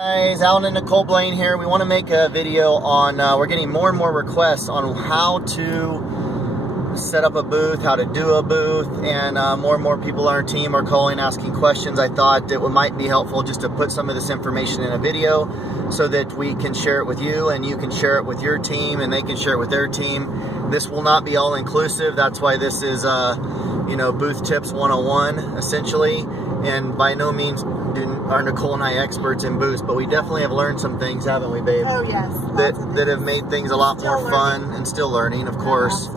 Guys, Allan and Nicole Blain here. We want to make a video on, we're getting more and more requests on how to set up a booth, how to do a booth, and more people on our team are calling, asking questions. I thought it might be helpful just to put some of this information in a video so that we can share it with you and you can share it with your team and they can share it with their team. This will not be all inclusive. That's why this is, Booth Tips 101 essentially, and by no means are Nicole and I experts in booths, but we definitely have learned some things, haven't we, babe? Oh, yes. That have made things a lot more fun, and still learning, of course.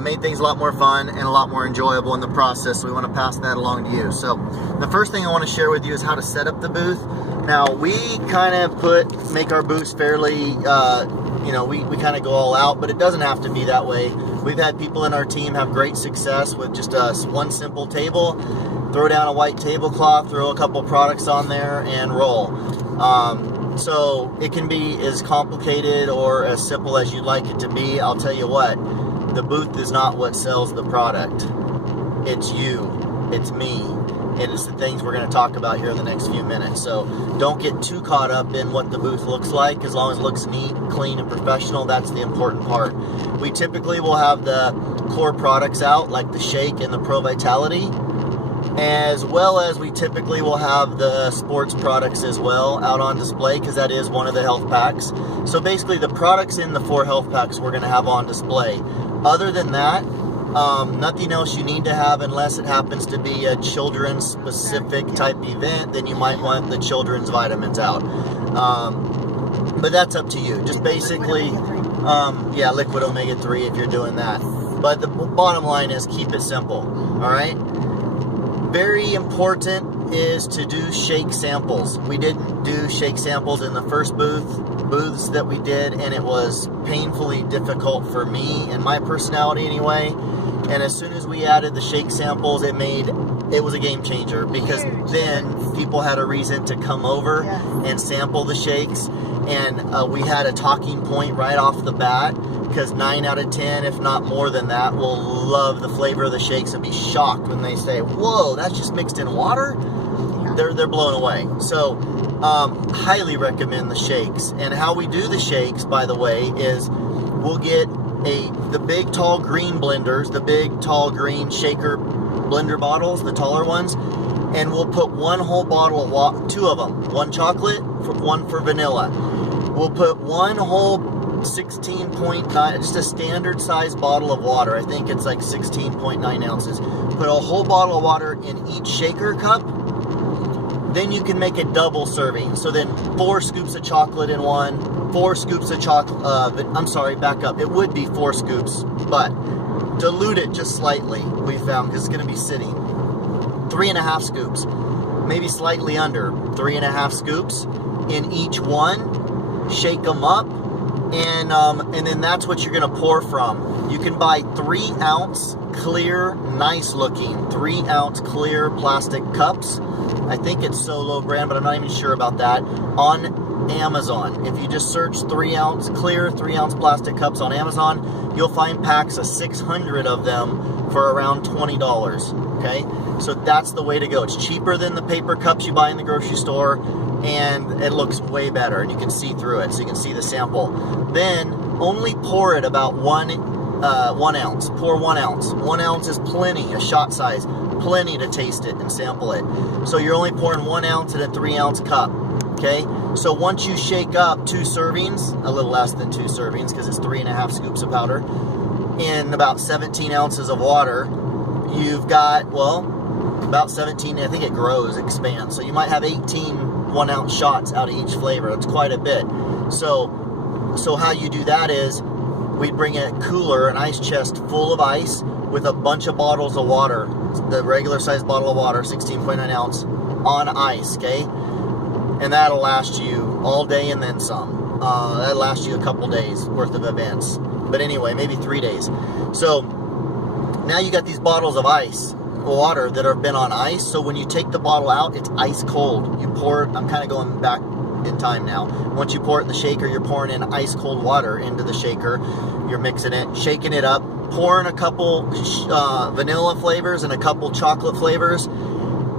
Made things a lot more fun and a lot more enjoyable in the process, so we want to pass that along to you. So the first thing I want to share with you is how to set up the booth. Now, we kind of make our booths fairly, we kind of go all out, but it doesn't have to be that way. We've had people in our team have great success with just one simple table. Throw down a white tablecloth, throw a couple products on there, and roll. So it can be as complicated or as simple as you'd like it to be. I'll tell you what, the booth is not what sells the product. It's you, it's me, and it's the things we're going to talk about here in the next few minutes. So don't get too caught up in what the booth looks like. As long as it looks neat, clean, and professional, that's the important part. We typically will have the core products out, like the Shake and the Pro Vitality, as well as we typically will have the sports products as well out on display, because that is one of the health packs. So basically the products in the 4 health packs we're going to have on display. Other than that, nothing else you need to have, unless it happens to be a children's specific type event, then you might want the children's vitamins out. But that's up to you. Just basically, liquid omega-3 if you're doing that. But the bottom line is keep it simple, all right? Very important is to do shake samples. We didn't do shake samples in the first booths that we did, and it was painfully difficult for me and my personality anyway. And as soon as we added the shake samples, it was a game changer, because then people had a reason to come over and sample the shakes, and we had a talking point right off the bat, because 9 out of 10, if not more than that, will love the flavor of the shakes and be shocked when they say, whoa, that's just mixed in water? They're blown away. So highly recommend the shakes. And how we do the shakes, by the way, is we'll get the big tall green blenders, the big tall green shaker blender bottles, the taller ones, and we'll put one whole bottle of water, 2 of them, one chocolate, one for vanilla. We'll put one whole 16.9, just a standard size bottle of water. I think it's like 16.9 ounces. Put a whole bottle of water in each shaker cup. Then you can make a double serving. So then 4 scoops of chocolate in one, 4 scoops of chocolate, I'm sorry, back up. It would be 4 scoops, but dilute it just slightly, we found, because it's going to be sitting. 3.5 scoops, maybe slightly under 3.5 scoops in each one. Shake them up, and then that's what you're going to pour from. You can buy 3-ounce clear, nice looking 3-ounce clear plastic cups. I think it's Solo brand, but I'm not even sure about that, on Amazon. If you just search 3-ounce clear, 3-ounce plastic cups on Amazon, you'll find packs of 600 of them for around $20. Okay, so that's the way to go. It's cheaper than the paper cups you buy in the grocery store, and it looks way better, and you can see through it, so you can see the sample. Then only pour it about 1 ounce. Pour 1 ounce. 1 ounce is plenty, a shot size, plenty to taste it and sample it. So you're only pouring 1 ounce in a 3-ounce cup. Okay, so once you shake up 2 servings, a little less than 2 servings, because it's 3.5 scoops of powder, in about 17 ounces of water, you've got, about 17, I think it expands. So you might have 18 1-ounce shots out of each flavor. That's quite a bit. So how you do that is we bring a cooler, an ice chest full of ice with a bunch of bottles of water, the regular size bottle of water, 16.9 ounce, on ice, okay? And that'll last you all day and then some. That'll last you a couple days worth of events. But anyway, maybe 3 days. So now you got these bottles of water that have been on ice. So when you take the bottle out, it's ice cold. You pour it, I'm kind of going back in time now. Once you pour it in the shaker, you're pouring in ice cold water into the shaker. You're mixing it, shaking it up, pouring a couple vanilla flavors and a couple chocolate flavors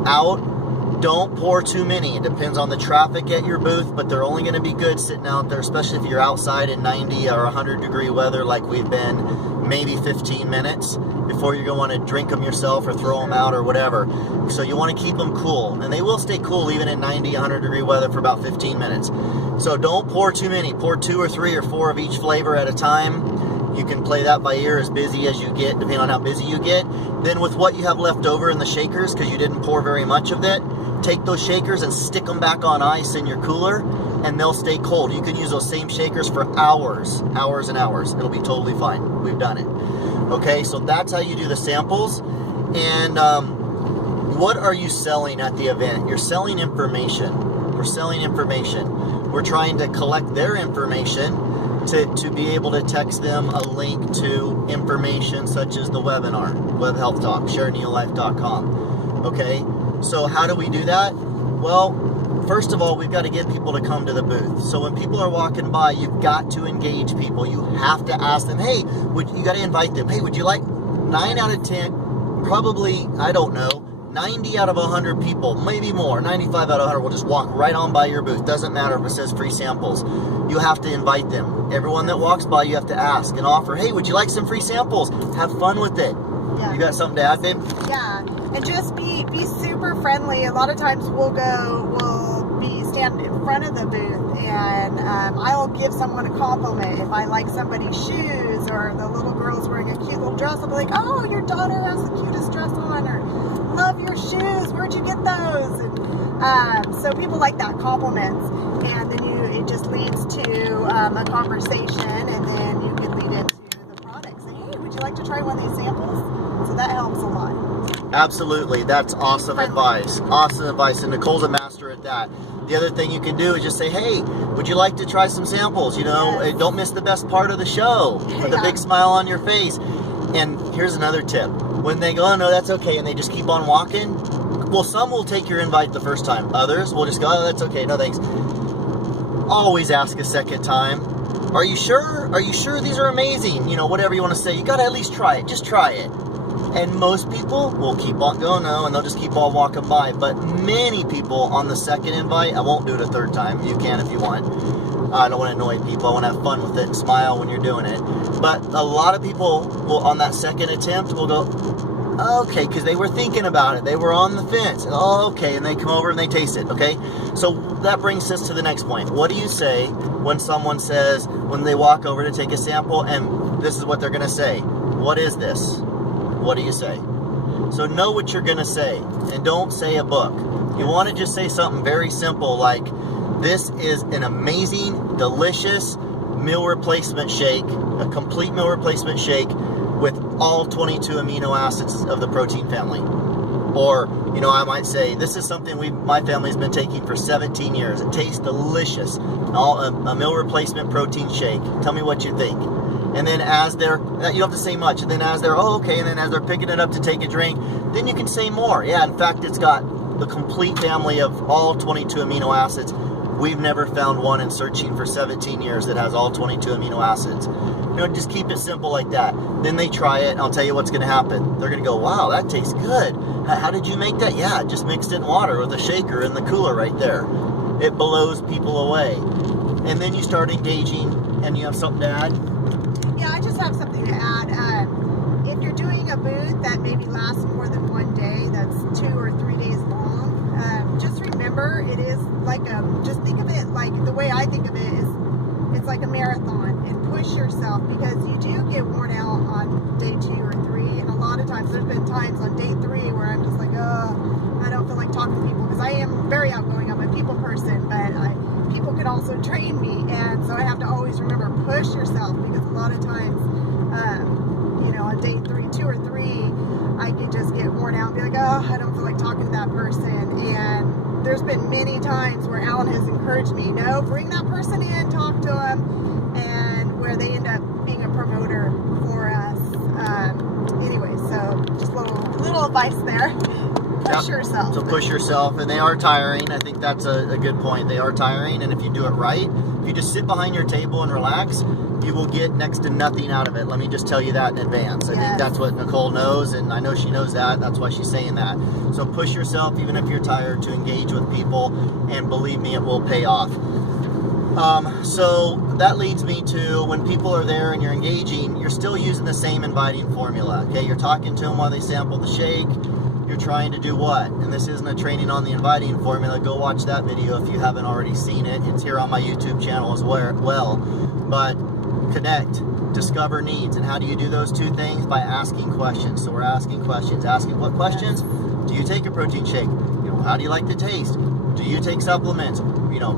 out Don't pour too many. It depends on the traffic at your booth, but they're only going to be good sitting out there, especially if you're outside in 90 or 100 degree weather like we've been, maybe 15 minutes before you're going to want to drink them yourself or throw them out or whatever. So you want to keep them cool, and they will stay cool even in 90, 100 degree weather for about 15 minutes. So don't pour too many. Pour 2 or 3 or 4 of each flavor at a time. You can play that by ear, as busy as you get, depending on how busy you get. Then with what you have left over in the shakers, because you didn't pour very much of it, take those shakers and stick them back on ice in your cooler, and they'll stay cold. You can use those same shakers for hours and hours. It'll be totally fine. We've done it. Okay, so that's how you do the samples. And what are you selling at the event? You're selling information. We're selling information. We're trying to collect their information to be able to text them a link to information such as the webinar, Web Health Talk, shareneolife.com. Okay, so how do we do that? Well, first of all, we've got to get people to come to the booth. So when people are walking by, you've got to engage people. You have to ask them, hey, you got to invite them. Hey, would you like 9 out of 10, probably, I don't know, 90 out of 100 people, maybe more, 95 out of 100 will just walk right on by your booth. Doesn't matter if it says free samples. You have to invite them. Everyone that walks by, you have to ask and offer, hey, would you like some free samples? Have fun with it. Yeah. You got something to add, babe? Yeah, and just be super friendly. A lot of times we'll stand in front of the booth, and I'll give someone a compliment. If I like somebody's shoes, or the little girl's wearing a cute little dress, I'll be like, oh, your daughter has the cutest dress on, or love your shoes, where'd you get those? And so people like that, compliments, and then it just leads to a conversation, and then you can lead into the product. Say, hey, would you like to try one of these samples? So that helps a lot. Absolutely. That's awesome advice. Awesome advice. And Nicole's a master at that. The other thing you can do is just say, hey, would you like to try some samples? You know, yes. Don't miss the best part of the show with a big smile on your face. And here's another tip. When they go, oh, no, that's okay, and they just keep on walking, well, some will take your invite the first time. Others will just go, oh, that's okay, no thanks. Always ask a second time. Are you sure? Are you sure these are amazing? You know, whatever you want to say. You got to at least try it. Just try it. And most people will keep on going, no, and they'll just keep on walking by. But many people on the second invite, I won't do it a third time. You can if you want. I don't want to annoy people. I want to have fun with it and smile when you're doing it. But a lot of people will, on that second attempt, will go, okay, because they were thinking about it. They were on the fence. Oh, okay, and they come over and they taste it, okay? So that brings us to the next point. What do you say when someone says, when they walk over to take a sample, and this is what they're going to say? What is this? What do you say? So know what you're going to say, and don't say a book. You want to just say something very simple like, this is an amazing, delicious meal replacement shake, a complete meal replacement shake with all 22 amino acids of the protein family. Or, you know, I might say, this is something my family's been taking for 17 years. It tastes delicious. A meal replacement protein shake. Tell me what you think. And then as you don't have to say much. And then as they're, oh, okay. And then as they're picking it up to take a drink, then you can say more. Yeah, in fact, it's got the complete family of all 22 amino acids. We've never found one in searching for 17 years that has all 22 amino acids. You know, just keep it simple like that. Then they try it, and I'll tell you what's going to happen. They're going to go, wow, that tastes good. How did you make that? Yeah, just mixed it in water with a shaker in the cooler right there. It blows people away. And then you start engaging, and you have something to add? Yeah, I just have something to add. If you're doing a booth that maybe lasts more than one day, that's 2 or 3 days long, just remember it is like just think of it like the way I think of it is it's like a marathon, and push yourself, because you do get worn out on day 2 or 3, and a lot of times there's been times on day 3 where I'm just like, oh, I don't feel like talking to people, because I am very outgoing. I'm a people person, but people can also train me, and so I have to always remember, push yourself, because a lot of times you know, on day 2 or 3 I can just get worn out and be like, oh, I don't feel like talking to that person. And there's been many times where Allan has encouraged me, no, bring that person in, talk to them, and where they end up being a promoter for us. Anyway, so just little advice there. push yourself. So push yourself, and they are tiring. I think that's a good point. They are tiring, and if you do it right, if you just sit behind your table and relax, you will get next to nothing out of it. Let me just tell you that in advance. I think that's what Nicole knows, and I know she knows that. That's why she's saying that. So push yourself, even if you're tired, to engage with people, and believe me, it will pay off. So that leads me to when people are there and you're engaging, you're still using the same inviting formula. Okay, you're talking to them while they sample the shake. You're trying to do what? And this isn't a training on the inviting formula. Go watch that video if you haven't already seen it. It's here on my YouTube channel as well. But connect, discover needs. And how do you do those two things? By asking questions. So we're asking questions. Asking what questions? Do you take a protein shake? How do you like the taste? Do you take supplements?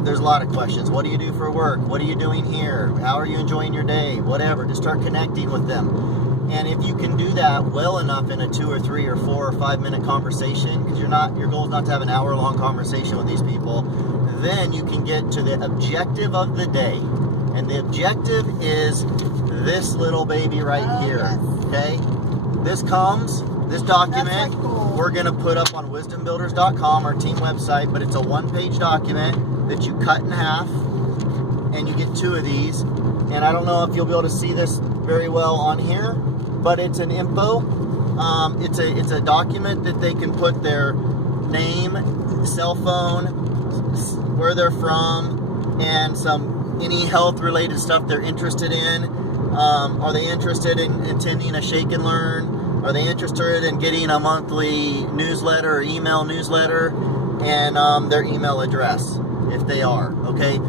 There's a lot of questions. What do you do for work? What are you doing here? How are you enjoying your day? Whatever. Just start connecting with them. And if you can do that well enough in a 2 or 3 or 4 or 5 minute conversation, because your goal is not to have an hour-long conversation with these people, then you can get to the objective of the day. And the objective is this little baby right here. Yes. Okay? This document, we're going to put up on wisdombuilders.com, our team website, but it's a 1-page document that you cut in half, and you get 2 of these. And I don't know if you'll be able to see this very well on here, but it's an info. It's a document that they can put their name, cell phone, where they're from, and any health-related stuff they're interested in. Are they interested in attending a Shake and Learn? Are they interested in getting a monthly newsletter or email newsletter? And their email address, if they are, okay?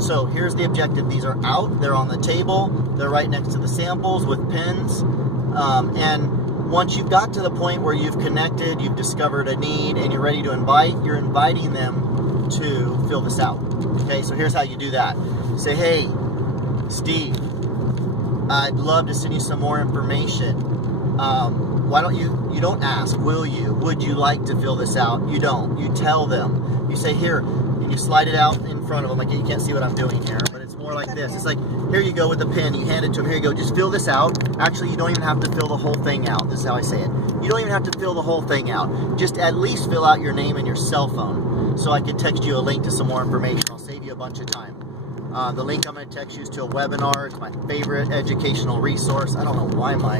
So here's the objective. These are out, they're on the table, they're right next to the samples with pens. And once you've got to the point where you've connected, you've discovered a need, and you're ready to invite, you're inviting them to fill this out. Okay, so here's how you do that. Say, hey, Steve, I'd love to send you some more information. Why don't you don't ask, will you? Would you like to fill this out? You don't. You tell them. You say, here, and you slide it out in front of them. Like, you can't see what I'm doing here, but it's more like this. It's like, here you go with a pen. You hand it to them. Here you go. Just fill this out. Actually, you don't even have to fill the whole thing out. This is how I say it. You don't even have to fill the whole thing out. Just at least fill out your name and your cell phone, so I can text you a link to some more information. I'll save you a bunch of time. The link I'm going to text you is to a webinar. It's my favorite educational resource. I don't know why my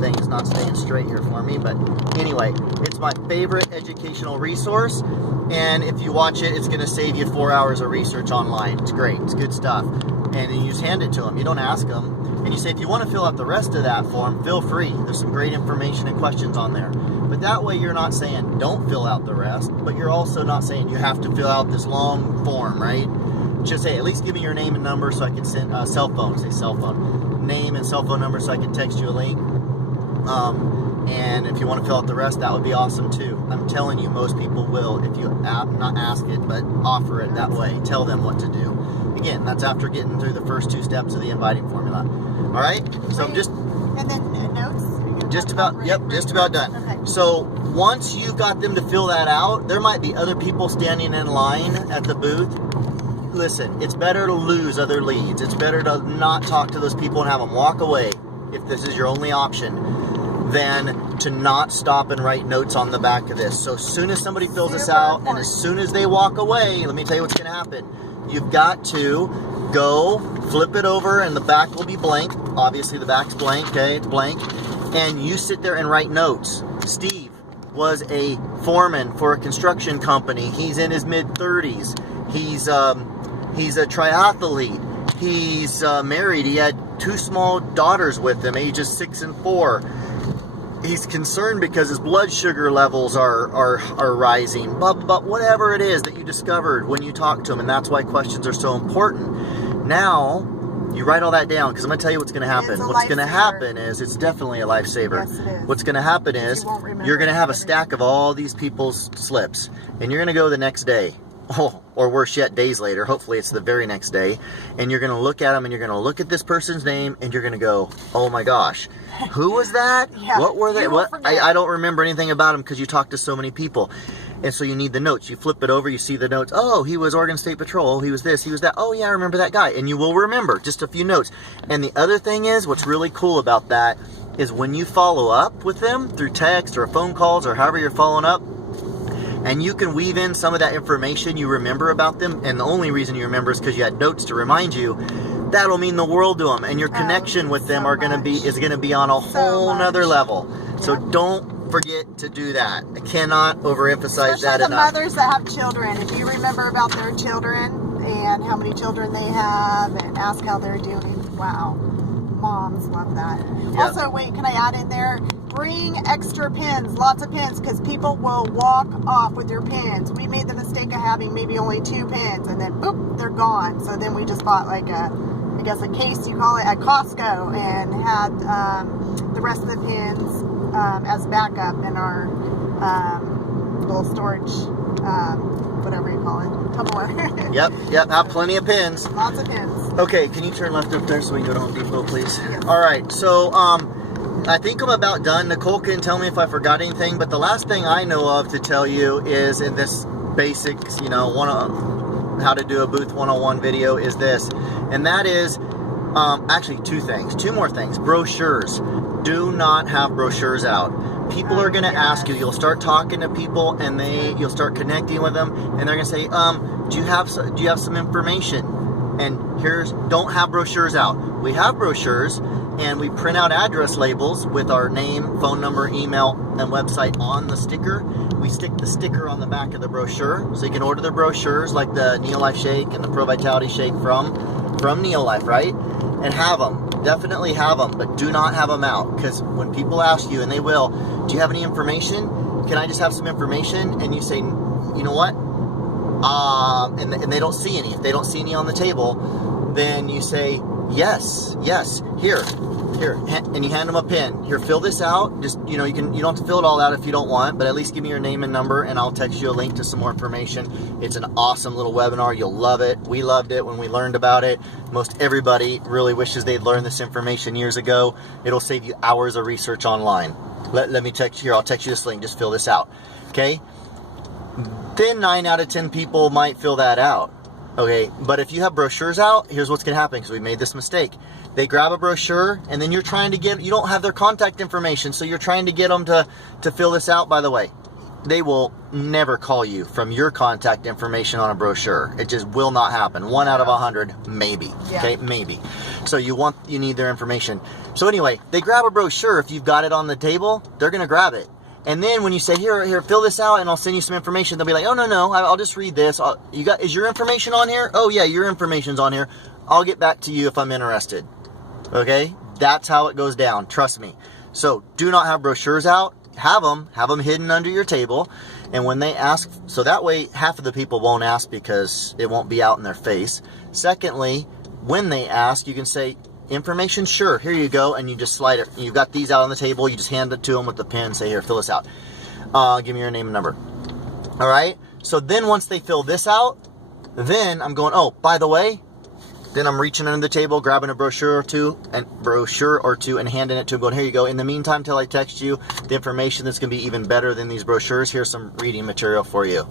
thing is not staying straight here for me, but anyway, it's my favorite educational resource, and if you watch it, it's going to save you 4 hours of research online. It's great. It's good stuff. And then you just hand it to them. You don't ask them. And you say, if you want to fill out the rest of that form, feel free. There's some great information and questions on there. But that way you're not saying don't fill out the rest, but you're also not saying you have to fill out this long form, right? Just say, at least give me your name and number so I can send cell phone. Say cell phone. Name and cell phone number so I can text you a link. And if you want to fill out the rest, that would be awesome too. I'm telling you, most people will if you not ask it, but offer it that way. Tell them what to do. Again, that's after getting through the first 2 steps of the inviting formula. All right? So I'm just... And then notes? Just about, yep, just about done. Okay. So once you've got them to fill that out, there might be other people standing in line at the booth. Listen, it's better to lose other leads. It's better to not talk to those people and have them walk away if this is your only option, than to not stop and write notes on the back of this. So as soon as somebody fills this out and as soon as they walk away, let me tell you what's going to happen. You've got to go flip it over and the back will be blank. Obviously the back's blank, okay, it's blank. And you sit there and write notes. Steve was a foreman for a construction company. He's in his mid-30s. He's a triathlete. He's married. He had 2 small daughters with him, ages 6 and 4. He's concerned because his blood sugar levels are rising. But whatever it is that you discovered when you talk to him, and that's why questions are so important. Now, you write all that down, because I'm going to tell you what's going to happen. What's going to happen is, it's definitely a lifesaver. Yes, it is. What's going to happen is, you're going to have a stack of all these people's slips, and you're going to go the next day. Oh, or worse yet, days later. Hopefully it's the very next day. And you're going to look at them and you're going to look at this person's name and you're going to go, oh my gosh, who was that? Yeah, what were they? What? I don't remember anything about them because you talked to so many people. And so you need the notes. You flip it over, you see the notes. Oh, he was Oregon State Patrol. Oh, he was this, he was that. Oh yeah, I remember that guy. And you will remember just a few notes. And the other thing is, what's really cool about that is when you follow up with them through text or phone calls or however you're following up, and you can weave in some of that information you remember about them, and the only reason you remember is because you had notes to remind you, that'll mean the world to them, and your connection with them is going to be on a whole nother level. So don't forget to do that. I cannot overemphasize that enough. The mothers that have children, if you remember about their children and how many children they have, and ask how they're doing. Wow, moms love that. Yep. Also, wait, can I add in there? Bring extra pins, lots of pins, because people will walk off with your pins. We made the mistake of having maybe only 2 pins, and then boop, they're gone. So then we just bought like a case, you call it, at Costco, and had the rest of the pins as backup in our little storage, whatever you call it, Tupperware. Yep, have plenty of pins. Lots of pins. Okay, can you turn left up there so we can go to Home Depot, please? Yes. All right, so I think I'm about done. Nicole can tell me if I forgot anything, but the last thing I know of to tell you is in this basics, how to do a booth 101 video is this, and that is actually 2 more things. Brochures. Do not have brochures out. People are going to ask you. You'll start talking to people, and you'll start connecting with them, and they're going to say, do you have some information? And don't have brochures out. We have brochures, and we print out address labels with our name, phone number, email, and website on the sticker. We stick the sticker on the back of the brochure, so you can order the brochures like the Neolife Shake and the Pro Vitality Shake from Neolife, right? And have them. Definitely have them, but do not have them out, because when people ask you, and they will, do you have any information? Can I just have some information? And you say, you know what? And they don't see any. If they don't see any on the table, then you say, yes, here, and you hand them a pen. Here, fill this out. Just, you don't have to fill it all out if you don't want, but at least give me your name and number, and I'll text you a link to some more information. It's an awesome little webinar. You'll love it. We loved it when we learned about it. Most everybody really wishes they'd learned this information years ago. It'll save you hours of research online. Let me text you here. I'll text you this link. Just fill this out. Okay? Then 9 out of 10 people might fill that out. Okay, but if you have brochures out, here's what's going to happen, because we made this mistake. They grab a brochure, and then you don't have their contact information, so you're trying to get them to fill this out. By the way, they will never call you from your contact information on a brochure. It just will not happen. 1 out of 100, maybe. Yeah. Okay, maybe. So you need their information. So anyway, they grab a brochure. If you've got it on the table, they're going to grab it. And then when you say, here, fill this out, and I'll send you some information, they'll be like, oh, no, I'll just read this. Is your information on here? Oh, yeah, your information's on here. I'll get back to you if I'm interested. Okay? That's how it goes down. Trust me. So do not have brochures out. Have them hidden under your table. And when they ask, so that way half of the people won't ask because it won't be out in their face. Secondly, when they ask, you can say, information, sure, here you go, and you just slide it. You've got these out on the table, you just hand it to them with the pen, say, here, fill this out. Give me your name and number. All right? So then once they fill this out, then I'm going, oh, by the way, then I'm reaching under the table, grabbing a brochure or two, and handing it to them, going, here you go. In the meantime, till I text you the information that's going to be even better than these brochures, here's some reading material for you.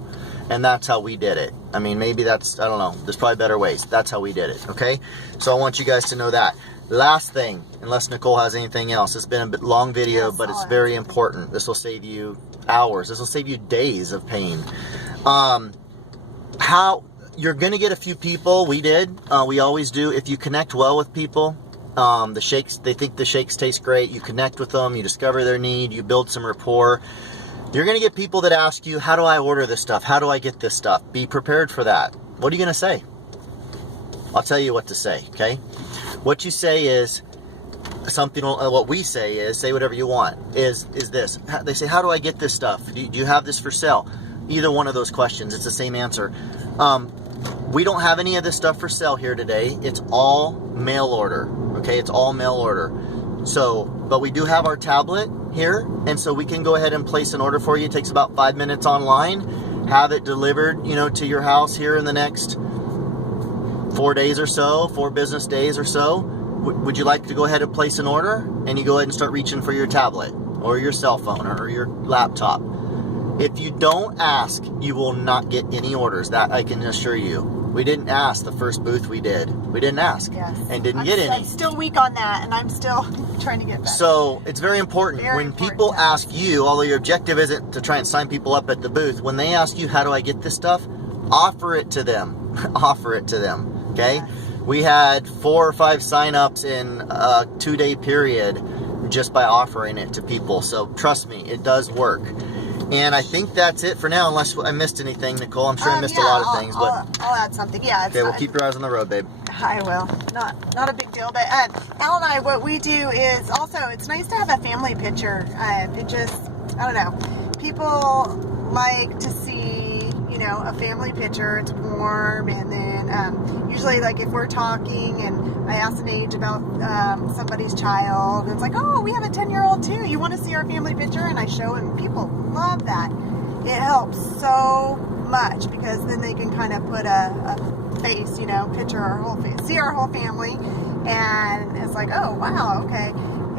And that's how we did it. I mean, maybe I don't know. There's probably better ways. That's how we did it, okay? So I want you guys to know that. Last thing, unless Nicole has anything else. It's been a bit long video, but it's very important. This will save you hours. This will save you days of pain. How you're going to get a few people. We did. We always do. If you connect well with people, the shakes, they think the shakes taste great. You connect with them. You discover their need. You build some rapport. You're going to get people that ask you, how do I order this stuff? How do I get this stuff? Be prepared for that. What are you going to say? I'll tell you what to say, okay? What you say is something, what we say is, say whatever you want, is this. They say, how do I get this stuff? Do you have this for sale? Either one of those questions, it's the same answer. We don't have any of this stuff for sale here today. It's all mail order, okay? It's all mail order. So, but we do have our tablet here, and so we can go ahead and place an order for you. It takes about 5 minutes online, have it delivered, to your house here in the next 4 days or so, 4 business days or so. Would you like to go ahead and place an order? And you go ahead and start reaching for your tablet or your cell phone or your laptop. If you don't ask, you will not get any orders. That I can assure you. We didn't ask the first booth we did. We didn't ask. Yes. And didn't get any. I'm still weak on that, and I'm still trying to get better. So it's very important when people ask you, although your objective isn't to try and sign people up at the booth, when they ask you, how do I get this stuff? Offer it to them. Offer it to them. Okay? Yes. We had 4 or 5 sign-ups in a 2-day period just by offering it to people. So trust me, it does work. And I think that's it for now, unless I missed anything, Nicole. I'm sure I missed a lot of things, but I'll add something. Yeah. Okay, we'll keep your eyes on the road, babe. I will. Not a big deal, but Al and I, what we do is also, it's nice to have a family picture. It just, I don't know, people like to see, you know, a family picture. It's warm, and then usually, like, if we're talking and I ask an age about somebody's child, and it's like, oh, we have a 10-year-old too. You want to see our family picture? And I show them. People love that. It helps so much, because then they can kind of put a face, you know, picture our whole face, see our whole family, and it's like, oh wow, okay.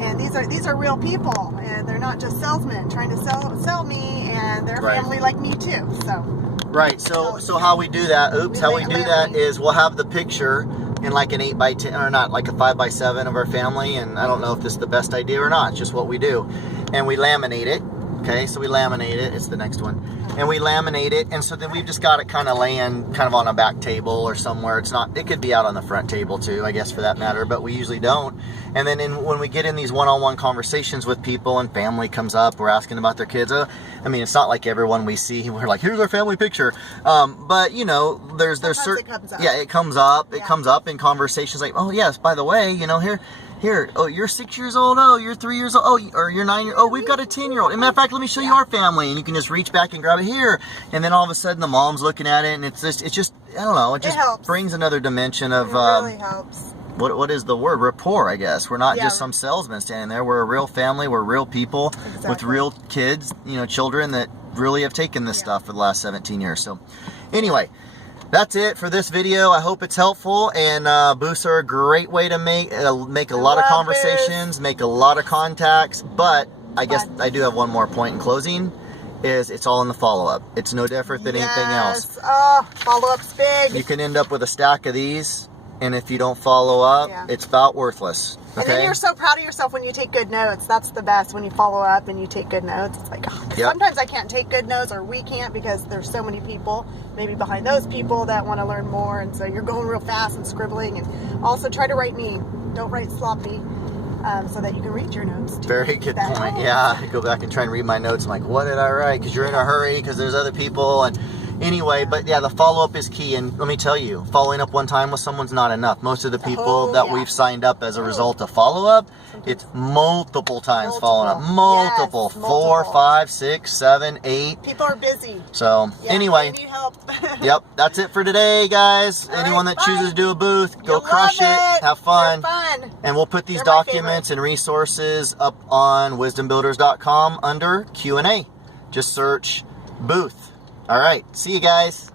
And these are real people, and they're not just salesmen trying to sell me, and their family like me too. So right. So how we do that? How we do that is we'll have the picture in like an 8x10, or not, like a 5x7 of our family, and I don't know if this is the best idea or not. It's just what we do, and we laminate it. Okay, so we laminate it. It's the next one. And we laminate it, and so then we've just got it kind of laying kind of on a back table or somewhere. It's not, it could be out on the front table too, I guess, for that matter, but we usually don't. And then when we get in these one-on-one conversations with people and family comes up, we're asking about their kids. I mean, it's not like everyone we see, we're like, here's our family picture. But, you know, there's certain, it comes up. It comes up in conversations like, oh, yes, by the way, you know, here, oh, you're 6 years old, oh, you're 3 years old, oh, or you're 9 years old, oh, we've got a 10-year-old. As a matter of fact, let me show you our family, and you can just reach back and grab it here, and then all of a sudden the mom's looking at it, and it's just I don't know, it just brings another dimension of, it really helps. What is the word? Rapport, I guess. We're not just some salesman standing there. We're a real family, we're real people with real kids, you know, children that really have taken this stuff for the last 17 years. So anyway, that's it for this video. I hope it's helpful, and booths are a great way to make a lot of conversations, make a lot of contacts, but I guess I do have one more point in closing, is it's all in the follow-up. It's no different than anything else. Oh, follow-up's big. You can end up with a stack of these, and if you don't follow up, it's about worthless. Okay? And then you're so proud of yourself when you take good notes. That's the best, when you follow up and you take good notes. It's like, oh, sometimes I can't take good notes, or we can't, because there's so many people maybe behind those people that want to learn more, and so you're going real fast and scribbling. And also try to write neat. Don't write sloppy, so that you can read your notes too. Very good point. Yeah, I go back and try and read my notes. I'm like, what did I write? Because you're in a hurry, because there's other people, and anyway, but yeah, the follow-up is key. And let me tell you, following up one time with someone's not enough. Most of the people that we've signed up as a result of follow-up, it's multiple times following up. Multiple. 4, 5, 6, 7, 8. People are busy. So anyway, they need help. Yep, that's it for today, guys. Anyone that chooses to do a booth, go crush it. Have fun. And we'll put these documents and resources up on wisdombuilders.com under Q&A. Just search booth. All right. See you guys.